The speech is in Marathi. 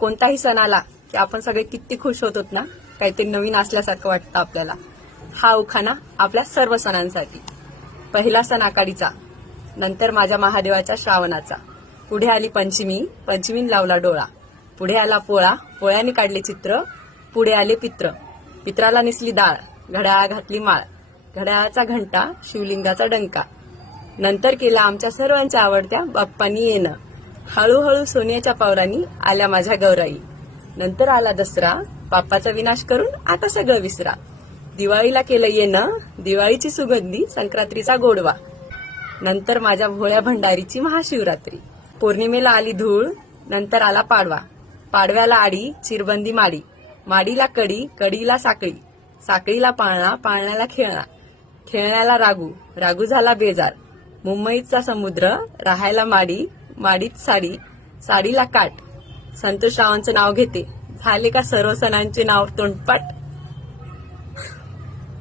कोणताही सण आला की आपण सगळे किती खुश होतो ना, काहीतरी नवीन असल्यासारखं वाटतं आपल्याला. हा उखाणा आपल्या सर्व सणांसाठी. पहिला सण आकाडीचा, नंतर माझ्या महादेवाच्या श्रावणाचा, पुढे आली पंचमी, पंचमीन लावला डोळा, पुढे आला पोळा, पोळ्याने काढले चित्र, पुढे आले पित्र, पित्राला निसली डाळ, घड्याळा घातली माळ, घड्याळाचा घंटा, शिवलिंगाचा डंका, नंतर केला आमच्या सर्वांच्या आवडत्या बाप्पांनी येणं, हळूहळू सोन्याच्या पावरांनी आल्या माझ्या गौराई, नंतर आला दसरा, पापाचा विनाश करून आता सगळं विसरा, दिवाळीला केलं येणं, दिवाळीची सुगंधी, संक्रांतीचा गोडवा, नंतर माझ्या भोळ्या भंडारीची महाशिवरात्री, पौर्णिमेला आली धूळ, नंतर आला पाडवा, पाडव्याला आडी, चिरबंदी माडी, माडीला कडी, कडीला साखळी, साखळीला पाळणा, पाळण्याला खेळणा, खेळण्याला रागू, रागू झाला बेजार, मुंबईचा समुद्र, राहायला माडी, माडीत साडी, साडीला काठ, संतोष रावांचं नाव घेते. झाले का सर्व सणांचे नाव तोंडपाठ?